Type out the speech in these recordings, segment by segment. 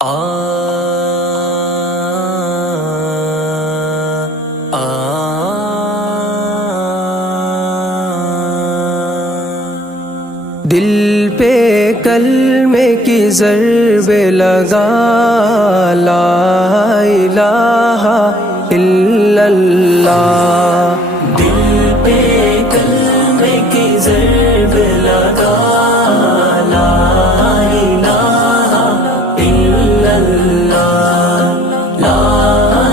دل پہ کلمے کی ضرب لگا، لا الہ الا اللہ۔ دل پہ کلمے کی ضرب لگا، لا الہ الا اللہ، لا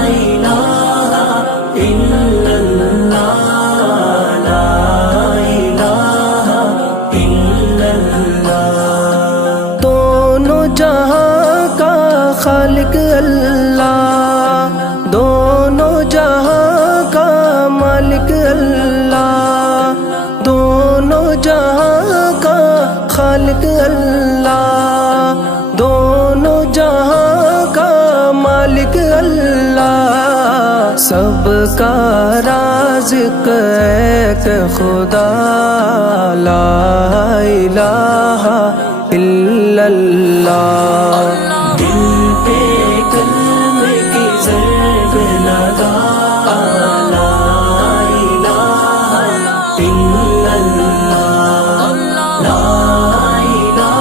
الہ الا اللہ، لا الہ الا اللہ۔ دونوں جہاں کا خالق اللہ، دونوں جہاں کا مالک اللہ، دونوں جہاں کا خالق اللہ، دونوں جہاں کا مالک اللہ۔ سب کا رازق ایک خدا، لا الہ الا اللہ۔ دل پہ کلمے کی ضرب لگا، لا الہ الا اللہ، لا الہ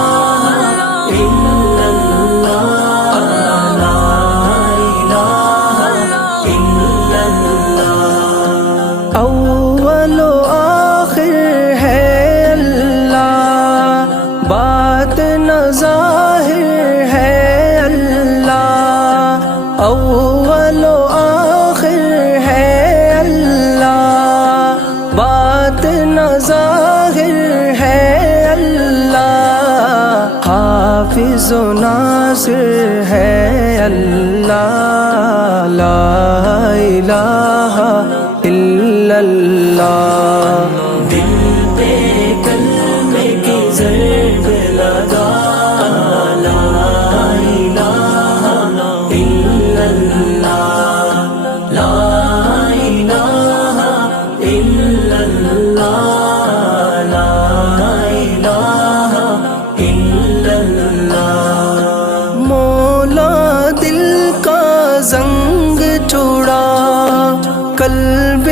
الا اللہ، لا الہ الا اللہ۔ اول و آخر ہے اللہ، باطن ظاہر ہے اللہ، اول و آخر ہے اللہ، باطن ظاہر ہے اللہ، حافظ و ناصر ہے اللہ، لا الہ الا اللہ۔ دل پہ کلمے کی ضرب لگا، لا الہ الا اللہ، لا الہ الا اللہ، لا الہ الا اللہ۔ مولا دل کا زنگ چھوڑا، قلب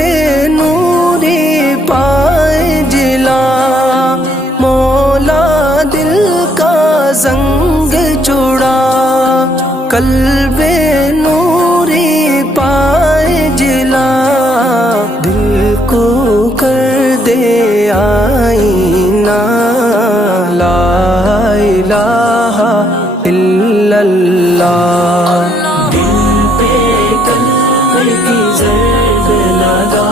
نوری پائے جلا، مولا دل کا زنگ چھوڑا، قلب نوری پائے جلا، دل کو کر دے آئینہ، لا الہ الا اللہ۔ دل پہ کلمے کی ضرب لگا،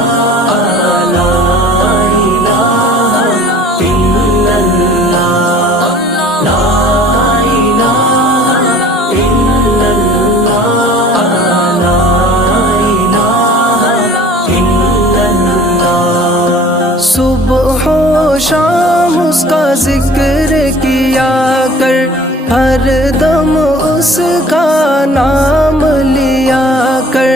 لا الہ الا اللہ، لا الہ الا اللہ، لا الہ الا اللہ۔ صبح و شام اس کا ذکر کیا کر، ہر دم اس کا نام لیا کر،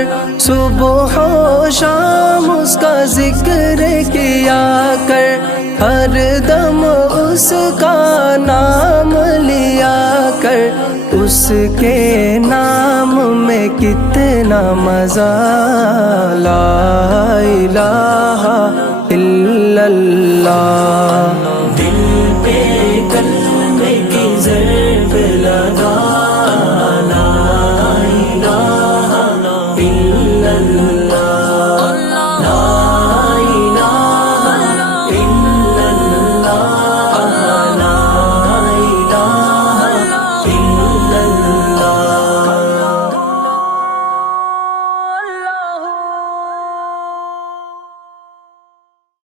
صبح و شام اس کا ذکر کیا کر، ہر دم اس کا نام لیا کر، اس کے نام میں کتنا مزہ، لا الہ الا اللہ۔